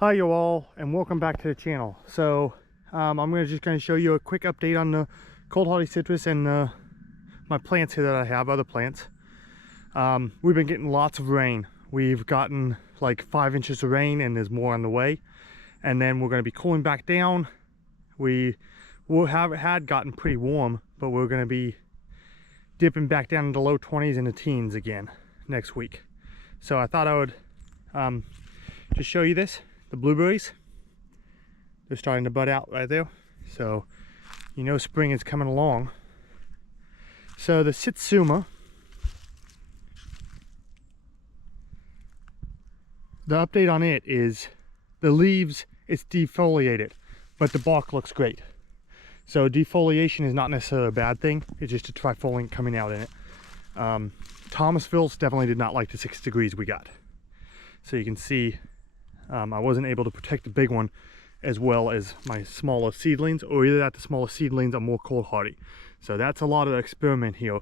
Hi you all, and welcome back to the channel. So I'm just going to show you a quick update on the cold hardy citrus and my plants here that I have, other plants. We've been getting lots of rain. We've gotten like 5 inches of rain, and there's more on the way. And then we're going to be cooling back down. We had gotten pretty warm, but we're going to be dipping back down into low 20s and the teens again next week. So I thought I would just show you this. The blueberries, they're starting to bud out right there, so you know spring is coming along. So the Satsuma, the update on it is the leaves, it's defoliated, but the bark looks great. So defoliation is not necessarily a bad thing, it's just a trifoliate coming out in it. Thomasville's definitely did not like the 6 degrees we got. So you can see I wasn't able to protect the big one as well as my smaller seedlings, or either that the smaller seedlings are more cold hardy. So that's a lot of experiment here.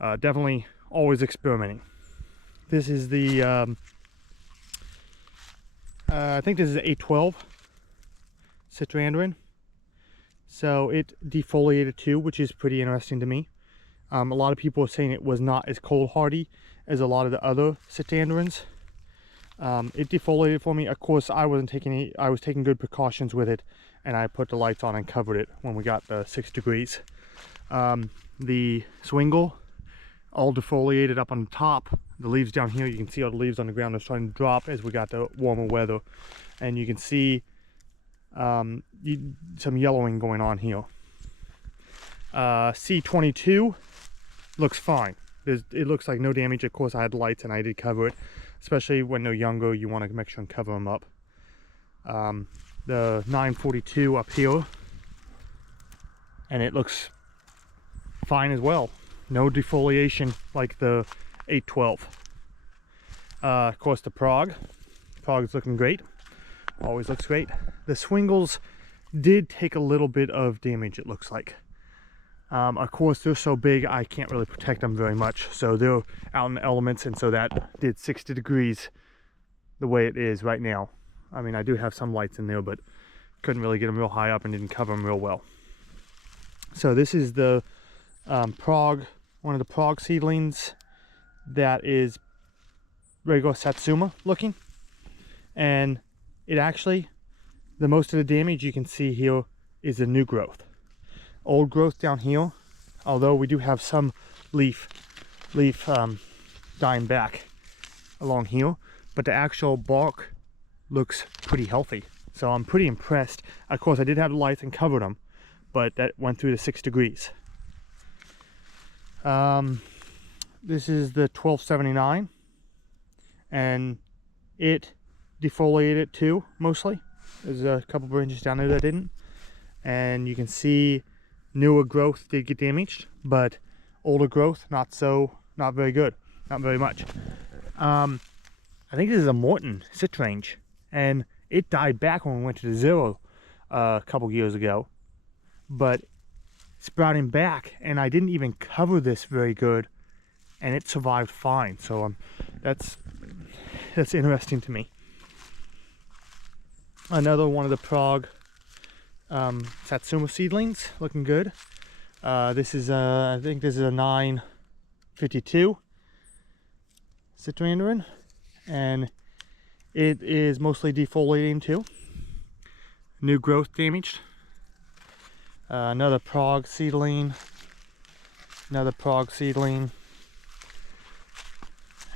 Definitely always experimenting. This is the, I think this is 812 Citrandron. So it defoliated too, which is pretty interesting to me. A lot of people are saying it was not as cold hardy as a lot of the other Citrandrons. It defoliated for me. Of course, I was taking good precautions with it, and I put the lights on and covered it when we got the 6 degrees. The Swingle, all defoliated up on the top. The leaves down here, you can see all the leaves on the ground are starting to drop as we got the warmer weather, and you can see some yellowing going on here. C22 looks fine. It looks like no damage. Of course, I had lights and I did cover it. Especially when they're younger, you want to make sure and cover them up. The 942 up here, and it looks fine as well. No defoliation like the 812. Of course, the Prague is looking great. Always looks great. The Swingles did take a little bit of damage, it looks like. Of course, they're so big, I can't really protect them very much. So they're out in the elements, and so that did 60 degrees the way it is right now. I mean, I do have some lights in there, but couldn't really get them real high up and didn't cover them real well. So this is the Prague, one of the Prague seedlings that is regular Satsuma looking. And it actually, the most of the damage you can see here is the new growth. Old growth down here, although we do have some leaf dying back along here, but the actual bark looks pretty healthy. So I'm pretty impressed. Of course, I did have the lights and covered them, but that went through the 6 degrees. This is the 1279, and it defoliated too, mostly. There's a couple branches down there that didn't, and you can see newer growth did get damaged, but older growth not very good, not very much. I think this is a Morton Citrange, and it died back when we went to the zero a couple years ago, but sprouting back, and I didn't even cover this very good, and it survived fine. So that's interesting to me. Another one of the Prague Satsuma seedlings, looking good. This is I think this is a 952 Citrandron, and it is mostly defoliating too. New growth damaged. Another Prague seedling. Another Prague seedling.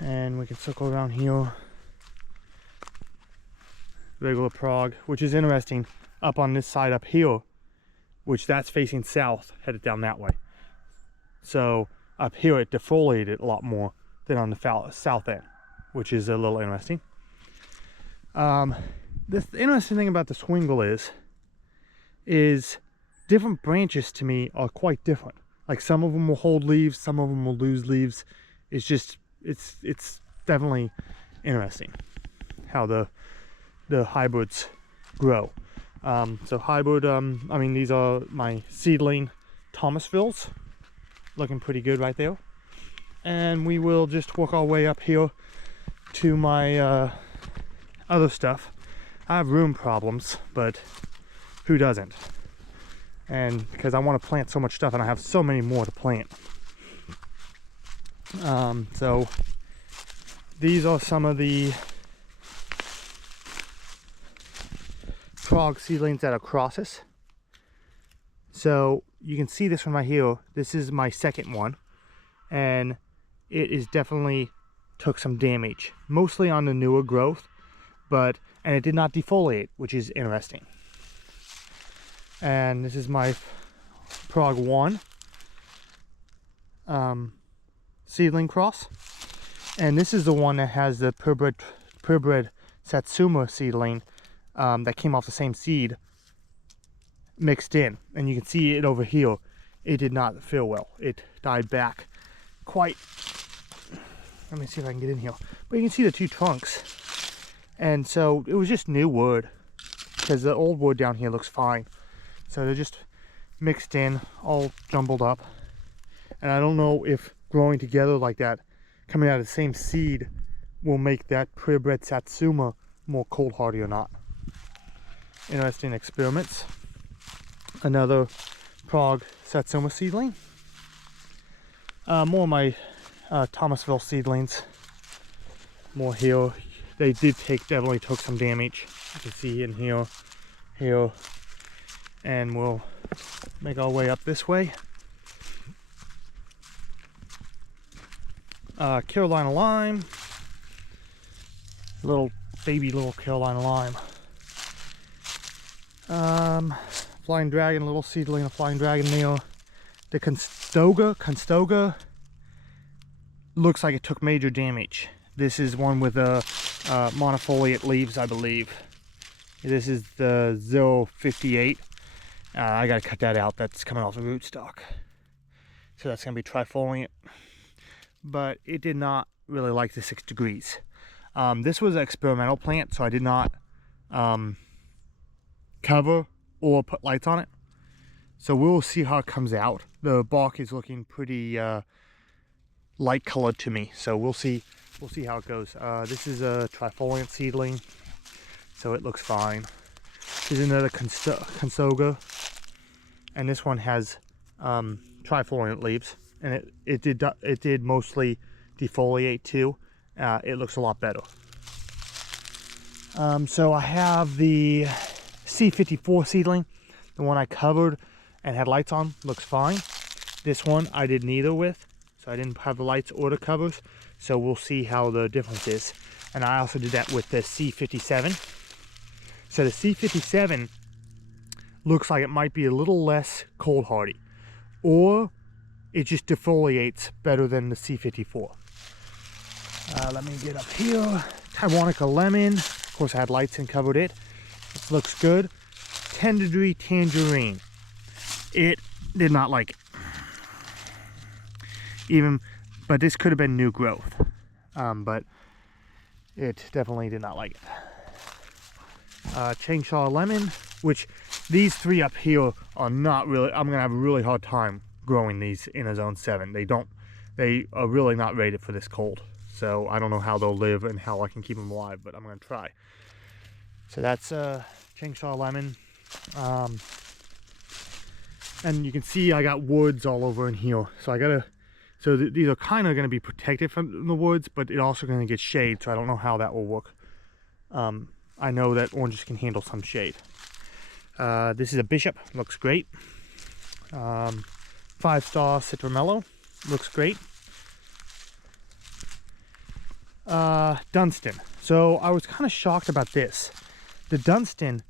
And we can circle around here. Regular Prague, which is interesting. Up on this side up here, which that's facing south, headed down that way. So up here it defoliated a lot more than on the south end, which is a little interesting. The interesting thing about the Swingle is different branches to me are quite different. Like some of them will hold leaves, some of them will lose leaves. It's definitely interesting how the hybrids grow. So hybrid, I mean, these are my seedling Thomasvilles, looking pretty good right there. And we will just work our way up here to my other stuff. I have room problems, but who doesn't? And because I want to plant so much stuff, and I have so many more to plant. So these are some of the Prague seedlings that are crosses. So you can see this one right here. This is my second one, and it is definitely took some damage, mostly on the newer growth, and it did not defoliate, which is interesting. And this is my Prague 1 seedling cross, and this is the one that has the purebred Satsuma seedling that came off the same seed mixed in, and you can see it over here. It did not feel well. It died back quite. Let me see if I can get in here. But you can see the two trunks, and so it was just new wood, because the old wood down here looks fine. So they're just mixed in, all jumbled up, and I don't know if growing together like that, coming out of the same seed, will make that purebred Satsuma more cold hardy or not. Interesting experiments. Another Prague Satsuma seedling. More of my Thomasville seedlings. More here. They definitely took some damage. You can see in here, and we'll make our way up this way. Carolina lime. Little Carolina lime. Flying dragon, little seedling of flying dragon there. The Constoga looks like it took major damage. This is one with monofoliate leaves, I believe. This is the 058. I gotta cut that out. That's coming off the rootstock. So that's gonna be trifoliate. But it did not really like the 6 degrees. This was an experimental plant, so I did not cover or put lights on it. So we'll see how it comes out. The bark is looking pretty light colored to me, so we'll see how it goes. This is a trifoliate seedling, so it looks fine. This is another Constoga, and this one has trifoliate leaves, and it did mostly defoliate too. It looks a lot better. So I have the C54 seedling, the one I covered and had lights on, looks fine. This one I did neither with, so I didn't have the lights or the covers, so we'll see how the difference is. And I also did that with the C57. So the C57 looks like it might be a little less cold hardy, or it just defoliates better than the C54. Let me get up here. Taiwanica lemon, of course I had lights and covered it. It looks good. 10 degree tangerine. It did not like it. But this could have been new growth. But it definitely did not like it. Changsha lemon, which these three up here are not really, I'm gonna have a really hard time growing these in a zone 7. They are really not rated for this cold. So I don't know how they'll live and how I can keep them alive, but I'm gonna try. So that's Changsha lemon. And you can see I got woods all over in here. So these are kind of gonna be protected from the woods, but it also gonna get shade, so I don't know how that will work. I know that oranges can handle some shade. This is a bishop, looks great. 5-star Citramello, looks great. Dunstan. So I was kind of shocked about this. The Dunstan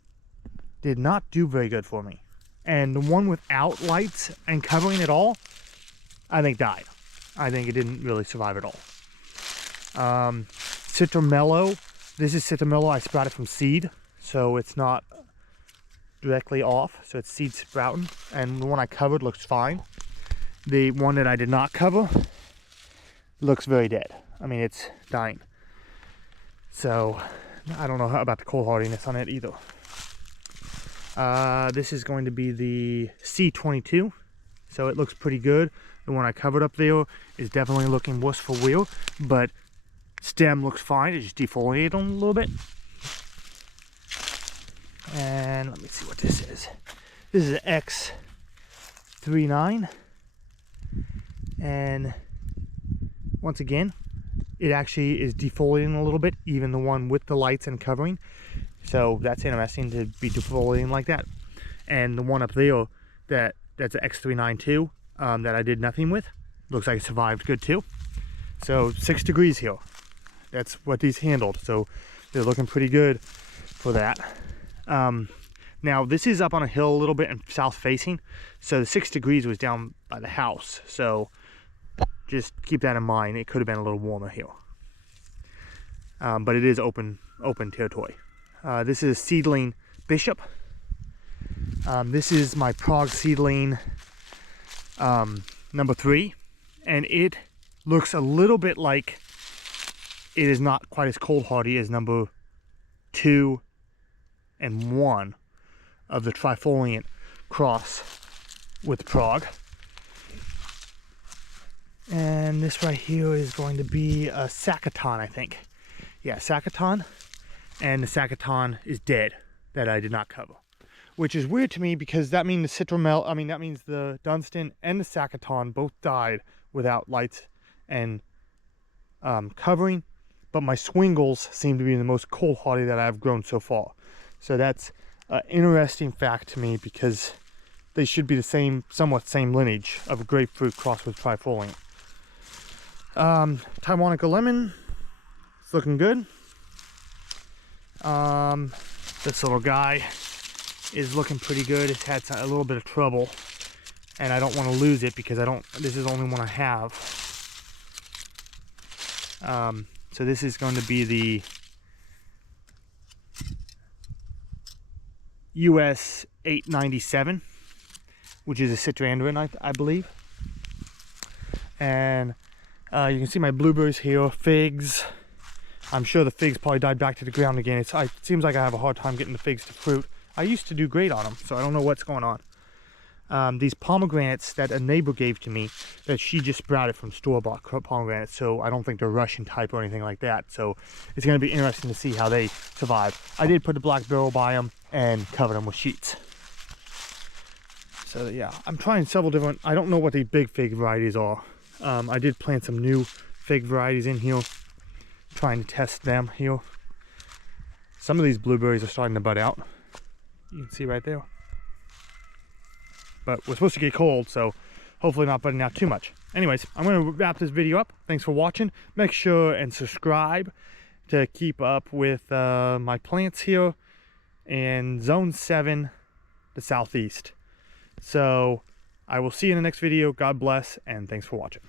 did not do very good for me. And the one without lights and covering it all, I think died. I think it didn't really survive at all. Citramello. This is Citramello I sprouted from seed, so it's not directly off, so it's seed sprouting. And the one I covered looks fine. The one that I did not cover looks very dead. I mean, it's dying. So I don't know about the cold hardiness on it either. This is going to be the C22, so it looks pretty good. The one I covered up there is definitely looking worse for wear, but stem looks fine. It just defoliated a little bit. And let me see what this is. This is an X39. And once again, it actually is defoliating a little bit, even the one with the lights and covering. So that's interesting to be defoliating like that. And the one up there, that's an X39 too, that I did nothing with. Looks like it survived good too. So 6 degrees here. That's what these handled. So they're looking pretty good for that. Now this is up on a hill a little bit and south facing. So the 6 degrees was down by the house. So just keep that in mind. It could have been a little warmer here. But it is open territory. This is seedling Bishop. This is my Prague seedling number 3. And it looks a little bit like it is not quite as cold hardy as number 2 and 1 of the trifoliant cross with Prague. And this right here is going to be a Sacaton, I think. Yeah, Sacaton. And the Sacaton is dead, that I did not cover. Which is weird to me because that means the Citromel, that means the Dunstan and the Sacaton both died without lights and covering. But my Swingles seem to be the most cold hardy that I've grown so far. So that's an interesting fact to me because they should be the same, somewhat same lineage of a grapefruit crossed with trifoliant. Taiwanica lemon, it's looking good. This little guy is looking pretty good. It's had a little bit of trouble, and I don't want to lose it because this is the only one I have. So this is going to be the US 897, which is a Citrandrin, I believe. And you can see my blueberries here, figs. I'm sure the figs probably died back to the ground again. It seems like I have a hard time getting the figs to fruit. I used to do great on them, so I don't know what's going on. These pomegranates that a neighbor gave to me, that she just sprouted from store-bought pomegranates, so I don't think they're Russian type or anything like that. So it's going to be interesting to see how they survive. I did put the black barrel by them and cover them with sheets. So yeah, I'm trying several different, I don't know what the big fig varieties are. I did plant some new fig varieties in here, trying to test them here. Some of these blueberries are starting to bud out. You can see right there. But we're supposed to get cold, so hopefully not budding out too much. Anyways, I'm going to wrap this video up. Thanks for watching. Make sure and subscribe to keep up with my plants here in Zone 7, the southeast. So I will see you in the next video. God bless, and thanks for watching.